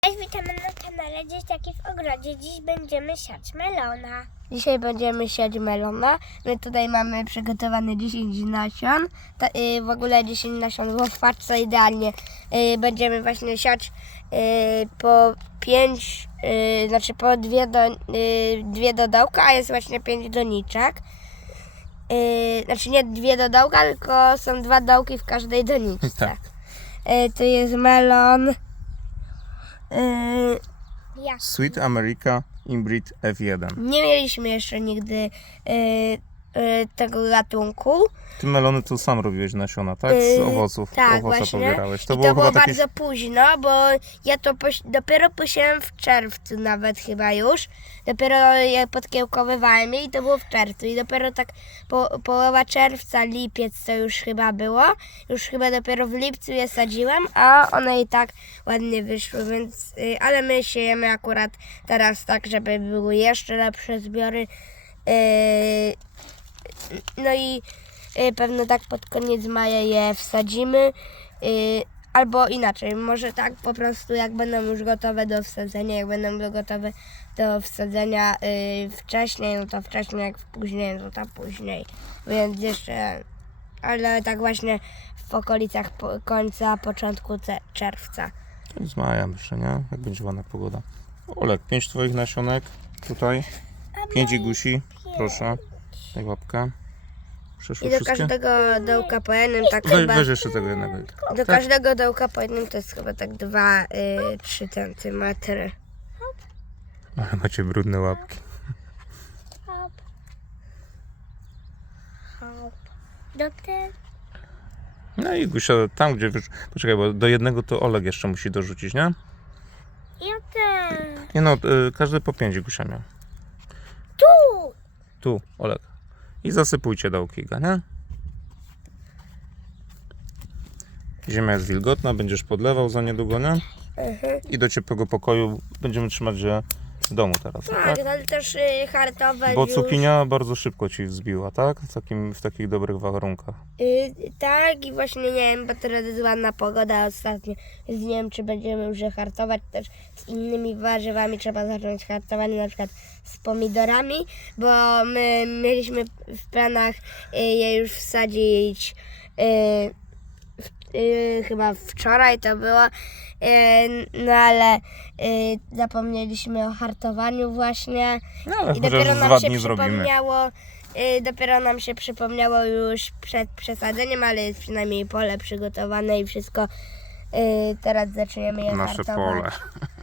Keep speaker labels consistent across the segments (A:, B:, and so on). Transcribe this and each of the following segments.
A: Cześć, witamy na kanale Dzieciaki w Ogrodzie. Dziś będziemy siać melona.
B: Dzisiaj będziemy siać melona. My tutaj mamy przygotowane 10 nasion. W ogóle 10 nasion w otwarce idealnie. Będziemy właśnie siać po 5, znaczy po 2 do dołka, a jest właśnie 5 doniczek. Znaczy nie 2 do dołka, tylko są 2 dołki w każdej doniczce.
C: Tak.
B: Tu jest melon.
A: Ja.
C: Sweet America Inbreed F1.
B: Nie mieliśmy jeszcze nigdy tego gatunku.
C: Ty melony tu sam robiłeś nasiona, tak? Z owoców.
B: Tak,
C: Owoce
B: właśnie.
C: pobierałeś.
B: I to było
C: chyba takie...
B: bardzo późno, bo ja to dopiero posiałem w czerwcu nawet chyba już. Dopiero je podkiełkowywałem je i to było w czerwcu. I dopiero tak połowa czerwca, lipiec to już chyba było. Już chyba dopiero w lipcu je sadziłem, a one i tak ładnie wyszły, więc... ale my siejemy akurat teraz tak, żeby były jeszcze lepsze zbiory. No i pewno tak pod koniec maja je wsadzimy, albo inaczej, może tak po prostu jak będą już gotowe do wsadzenia, jak będą gotowe do wsadzenia wcześniej, no to wcześniej, jak później, no to później, więc jeszcze, ale tak właśnie w okolicach końca, początku czerwca.
C: Z maja myślę, nie? Jak będzie ładna pogoda. Olek, 5 twoich nasionek tutaj. 5 gusi, proszę. Daj łapkę. Przeszły
B: I do
C: wszystkie?
B: każdego dołka po jednym, tak chyba...
C: Weź jeszcze tego jednego.
B: Do każdego dołka po jednym to jest chyba tak 2-3 centymetry.
C: Ale macie brudne łapki.
A: Hop. Hop. Dobrze.
C: No i Gusia tam, gdzie... Poczekaj, bo do jednego to Olek jeszcze musi dorzucić, nie?
A: Ja też.
C: Nie no, każdy po 5 Gusia miał.
A: Tu.
C: Tu, Olek. I zasypujcie dołki, nie? Ziemia jest wilgotna, będziesz podlewał za niedługo, nie? I do ciepłego pokoju będziemy trzymać je w domu teraz,
B: Tak,
C: tak?
B: ale też hartowe
C: Bo
B: już.
C: cukinia bardzo szybko ci wzbiła, tak? W takich dobrych warunkach.
B: Tak i właśnie nie wiem, bo teraz jest ładna pogoda ostatnio. Więc nie wiem, czy będziemy już je hartować też z innymi warzywami. Trzeba zacząć hartowanie na przykład z pomidorami, bo my mieliśmy w planach je już wsadzić chyba wczoraj to było, no ale zapomnieliśmy o hartowaniu właśnie.
C: No ale
B: I
C: chociaż
B: dopiero
C: z
B: nam
C: 2
B: się
C: dni zrobimy.
B: przypomniało już przed przesadzeniem, ale jest przynajmniej pole przygotowane i wszystko. Teraz zaczniemy je
C: Nasze
B: hartować.
C: pole.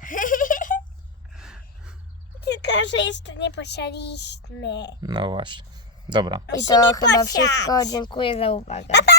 A: Tylko, że jeszcze nie posialiśmy.
C: No właśnie. Dobra.
B: I to chyba wszystko. Dziękuję za uwagę.